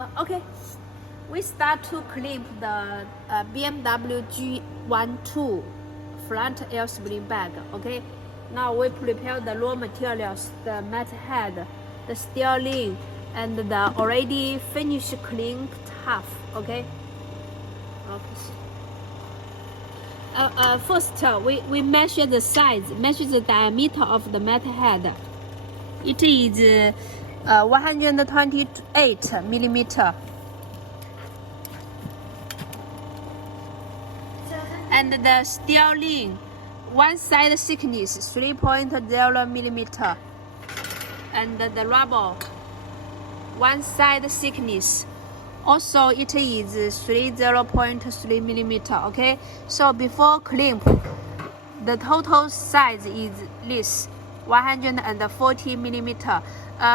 Okay, we start to crimp the BMW G12 front air spring bag. Okay, now we prepare the raw materials, the mat head, the steering, and the already finished crimp half. Okay. First, we measure the size, measure the diameter of the mat head. It is 128 millimeter, and the steering one side thickness 3.0 millimeter, and the rubber one side thickness also it is 0.3 millimeter. Okay, so before crimp, the total size is this 140 millimeter.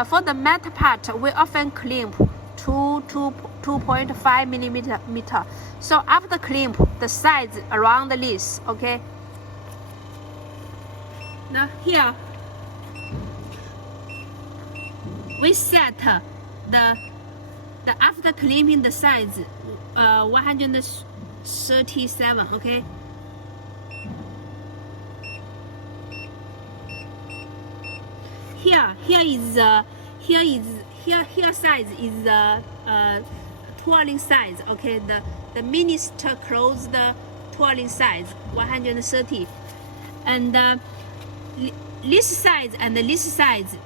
For the mat part, we often crimp 2.5 millimeter. So after crimp, the size around this. Okay. Now here we set the after crimping the size 137. Okay. Here size is the twirling size. Okay, the minister closed twirling size 130, and this size and this size,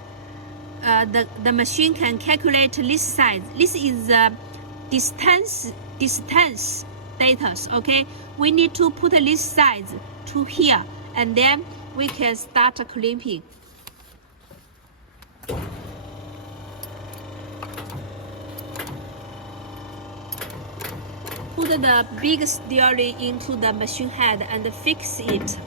the machine can calculate this size. This is distance data. Okay, we need to put this size to here, and then we can start crimping. Put the big steering into the machine head and fix it.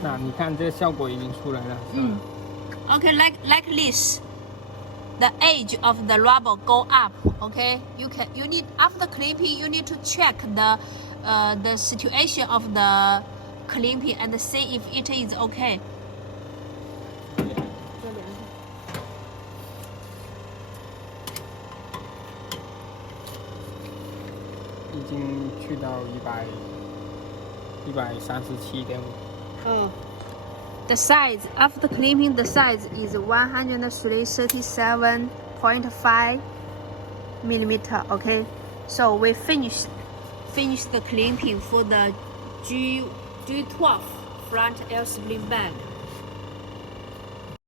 那你看这个效果已经出来了。Okay, like this, the edge of the rubber go up. Okay, you need after crimping, you need to check the situation of the crimping and see if it is okay. 已经去到137.5。The size after crimping, the size is 137.5 millimeter. Okay, so we finish the crimping for the G12 front air spring bag.